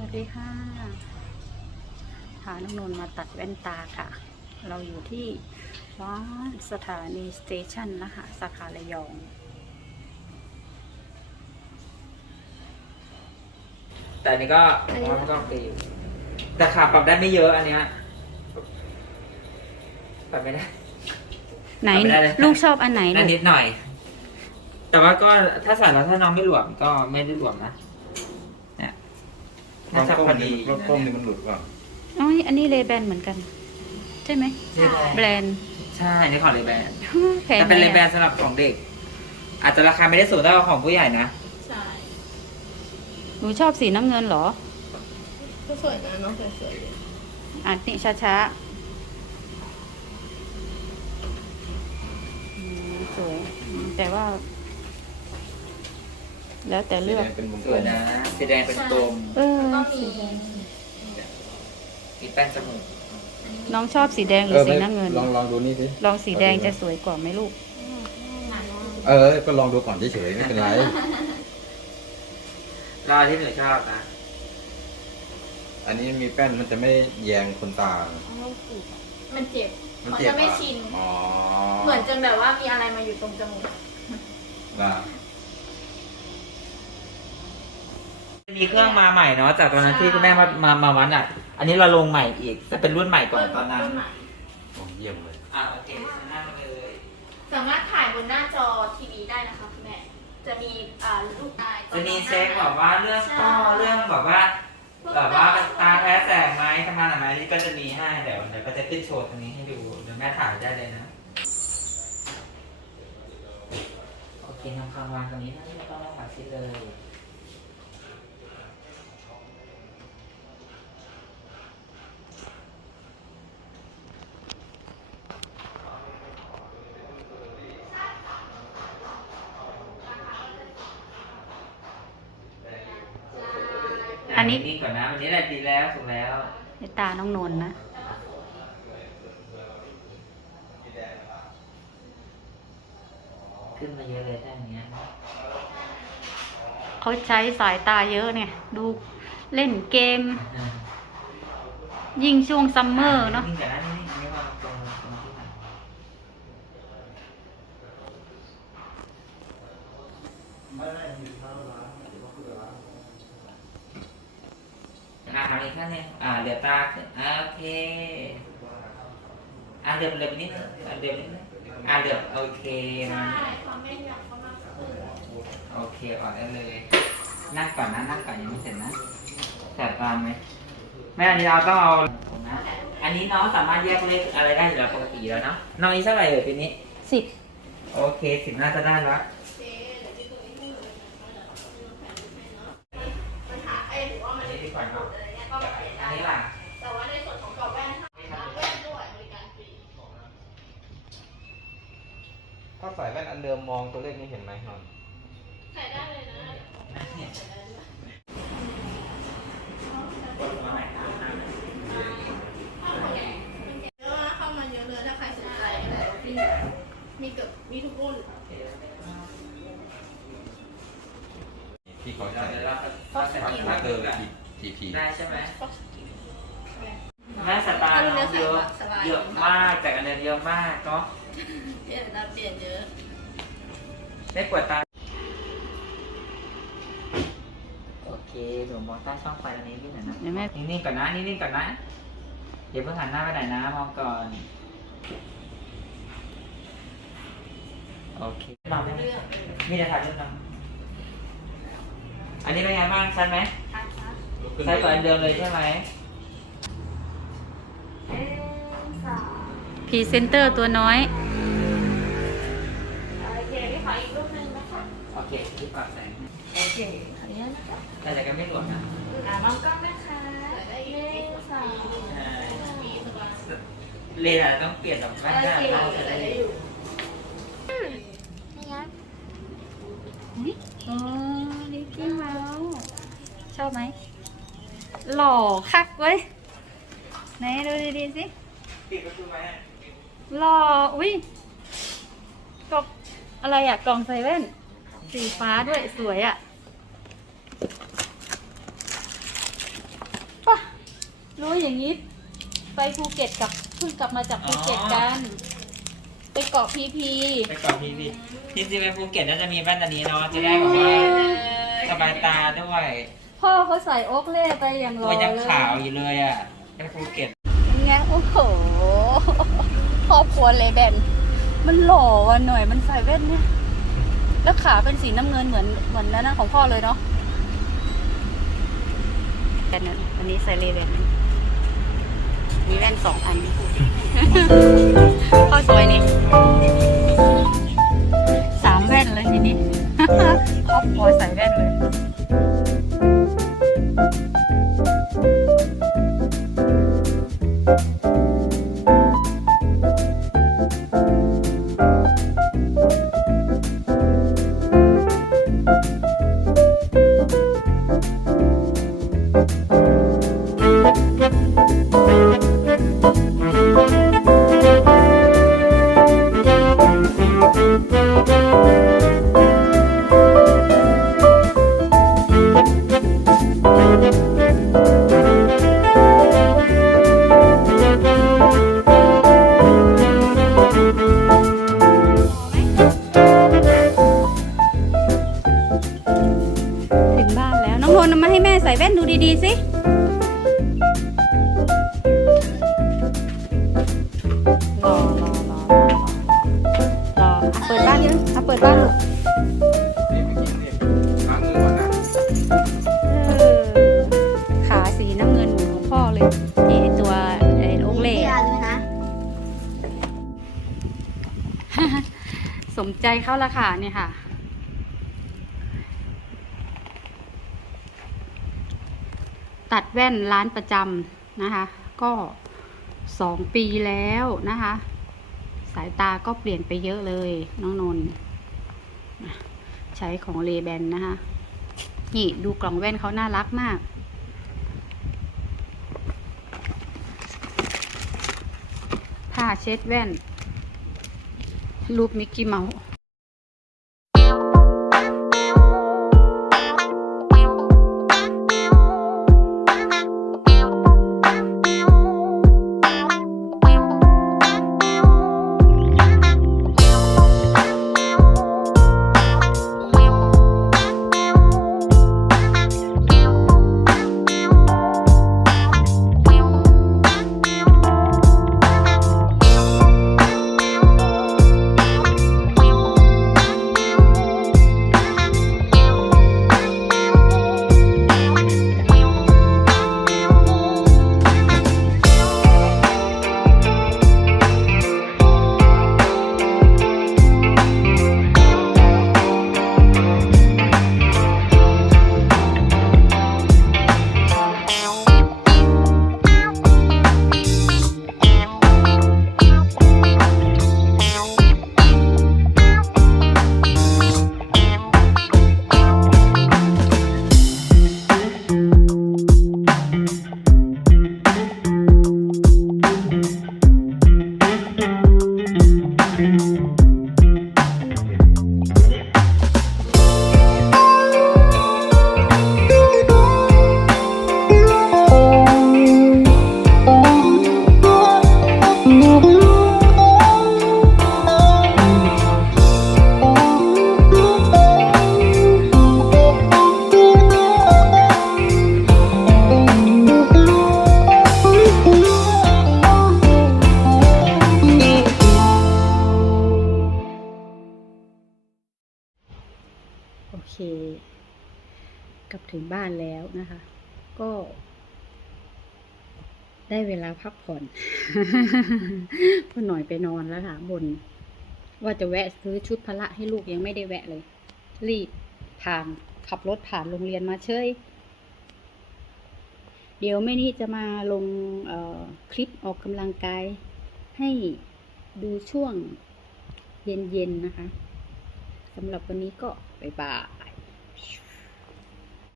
วัสดีค่ะพาน้องนนท์มาตัดแว่นตาค่ะ เราอยู่ที่ร้านสถานีสเตชันนะคะสาขาระยอง แต่อันนี้ก็มันก็โอเคอยู่ แต่ขาปรับได้ไม่เยอะอันเนี้ยปรับไม่ได้ ไหน เอาไปได้เลย ลูกชอบอันไหนได้ลูนิกดหน่อย แต่ว่าก็ถ้าใส่แล้วถ้าน้องไม่หลวมก็ไม่ได้หลวมนะเนี่ย ลน่าองจะก้มพอดีลองก้มนี่มันหลุดก่อนอ๋ออันนี้เลแบนเหมือนกัน ใช่ไหมใช่แบรนด์ ใช่อันนี้ของเลแบนแพงแต่ไหมเป็นเลแบนอะสำหรับของเด็ก อาจจะราคาไม่ได้สูงเท่าของผู้ใหญ่นะ ใช่หนูชอบสีน้ำเงินเหรอ ก็สวยนะน้องสวยๆเลยอะนี่ช้าๆอืมสวยอืมแต่ว่า แล้วแต่เลือก เป็นวงสกลวยมนะสีแดงเป็นกลมเออก็มีมีแป้นจมูกน้องชอบสีแดงหรือสีน้ำเงิน ลองลองดูนี่สิลองสีแดงจะสวยกว่าไหมลูก เออ ก็ลองดูก่อนเฉยๆไม่เป็นไรรอที่หนูชอบนะ อันนี้มีแป้นมันจะไม่แยงคนตามันเจ็บมันเขาเจ็บจะไม่อะชิน อ๋อเหมือนจนแบบว่ามีอะไรมาอยู่ตรงจมูก นะ มีเครื่องมาใหม่เนาะจากตอนนั้นที่คุณแม่มามามาวัดอะ อันนี้เราลงใหม่อีกจะเป็นรุ่นใหม่ก่อนตอนนั้นรุ่ใหม่โอ้เยี่ยมเลยอ่าโอเคหน้ามาเลยสามารถถ่ายบนหน้าจอทีวีได้นะคะคุณแม่ จะมีอ่ารูปอายจะมีเช็คแบบว่าเรื่องต้อเรื่องแบบว่าแบบว่าตาแพ้แสงไหมทำงานอะไรไหมนี่ก็จะมีให้เดี๋ยวเดี๋ยวก็จะขึ้นโชว์ตรงนี้ให้ดูเดี๋ยวแม่ถ่ายได้เลยนะโอเคทำคำวางตรงนี้นะไม่ต้องมาปัดชิดเลย อันนี้นิ่งก่อนนะวันนี้แหละดีแล้วถูกแล้วในตาน้องนนท์นะขึ้นมาเยอะเลยถ้าอย่างเงี้ยเขาใช้สายตาเยอะเนี่ย ดูเล่นเกม ยิ่งช่วงซัมเมอร์เนาะ นิ่งก่อนนะนิ่งๆไม่ว่าตรงตรงที่ไหน อ่าทำอีกขั้นหนึงอ่าเดี๋ยวตาขึ้นอ่าโอเคอ่าเดือบเดือบนิดนึงอ่าเดือบนิดนึงอ่าเดือบโอเคนะใช่ความแม่นยำเขามากขึ้นโอเคออกได้เลยนั่งก่อนนะนั่งก่อนยังไม่เสร็จนะแสบตามไหมแม่อันนี้เราต้องเอานะอันนี้น้องสามารถแยกเลขอะไรได้อยู่แล้วปกติแล้วเนาะน้องอายุเท่าไหร่เอ่ยปีนี้สิบโอเคสิบน่าจะได้แล้ว ปัญหาไอ้หรือว่ามัน อันนี้ดีกว่าเนาะ อะไรเงี้ยก็แบบ อัน ได้ นี้ล่ะ แต่ว่าในส่วนของกรอบแว่นถ้าแว่นด้วยบริการฟรี ถ้าใส่แว่นอันเดิมมองตัวเลขนี้เห็นไหมนอนใส่ได้เลยนะเยอะนะเข้ามาเยอะเลยถ้าใครสนใจอะไรมีมีเกือบมีทุกรุ่นที่เขาเราใส่เดี๋ยวเราฟอกสกินมาเตอร์ทีพีได้ใช่ไหมฟอกสกินแม่สตาร์น้องเยอะเยอะมากจากอันเดิมเยอะมากเนาะ เปลี่ยนตาเปลี่ยนเยอะได้ปวดตา โอเคหนูมองใต้ช่องไฟตรงนี้นิดหน่อยนะ เดี๋ยวแม่ นิ่งๆก่อนนะ นิ่งๆก่อนนะอย่าเพิ่งหันหน้าไปไหนนะ มองก่อน โอเคมองไม่เรื่องมีแต่ถ่ายรูปนะอันนี้เป็นไงบ้างชัดไหมทักนะใช้ตัวอันเดิมเลยใช่ไหม เอ๊สามพรีเซนเตอร์ตัวน้อยโเคที่ปรับแสงโอเคขออนุญาตนะคะแต่แต่ก็ไม่หลวมนะอ่ามองกล้องนะคะเลขสามมีสบายเลนอาจจะต้องเปลี่ยนแบบแว่นโอหน้าเคเข้าใส่จะได้ได้อยู่อ๋อลิกกี้เมาส์ชอบไหม หล่อคักเว้ย ไหนดูดีๆสิปิดประตูไหมหล่อ อุ้ยกล่องอะไรอะกล่องใส่แว่น สีฟ้าด้วยสวยอะยอย่างนี้ ไปภูเก็ตกับเพิ่งกลับมาจากภูเก็ตกัน ไปเกาะพีพีไปก่อนพี่พี่ที่จริงไปภูเก็ตน่าจะมีแว่นอันนี้เนาะจะได้แบบว่าสบายตาด้วยพ่อเขาใส่โอ๊กเล่ไปอย่างรตัอวยังเลยขาวอยู่เลยอะไปภูเก็ตไงโอ้โหครอบครัวเลยแบนมันหล่อว่ะหน่อยมันใส่แว่นเนี่ย แล้วขาเป็นสีน้ำเงินเหมือนเหมือนนั้นของพ่อเลยเนาะแว่นนั้นอันนี้ใส่เลแบนมีแว่นสองอันข้าวซอยนี่สามแว่นเลยทีนี้ครอบครัวใส่แว่นเลย ดูดีๆสิรอรอรอรอรอรออะเปิดบ้านยังอะเปิดบ้านลูกนี่เมื่อกี้นี่ล้างมือก่อนนะเออขาสีน้ำเงินเหมือนของพ่อเลยนี่ไอ้ตัวไอ้โอ๊กเล่อะสมใจเข้าละค่ะเนี่ยค่ะ ตัดแว่นร้านประจำนะคะ ก็สองปีแล้วนะคะ สายตาก็เปลี่ยนไปเยอะเลย น้องนนใช้ของเลแบนนะคะ นี่ดูกล่องแว่นเขาน่ารักมาก ผ้าเช็ดแว่น รูปมิกกี้เมาส์ กลับถึงบ้านแล้วนะคะ ก็ ได้เวลาพักผ่อนพ่อหน่อยไปนอนแล้วค่ะบน ว่าจะแวะซื้อชุดพละให้ลูกยังไม่ได้แวะเลย รีบผ่านขับรถผ่านโรงเรียนมาเชยเดี๋ยวแม่นี่จะมาลงคลิปออกกำลังกาย ให้ดูช่วงเย็นๆนะคะสำหรับวันนี้ก็บ๊ายบาย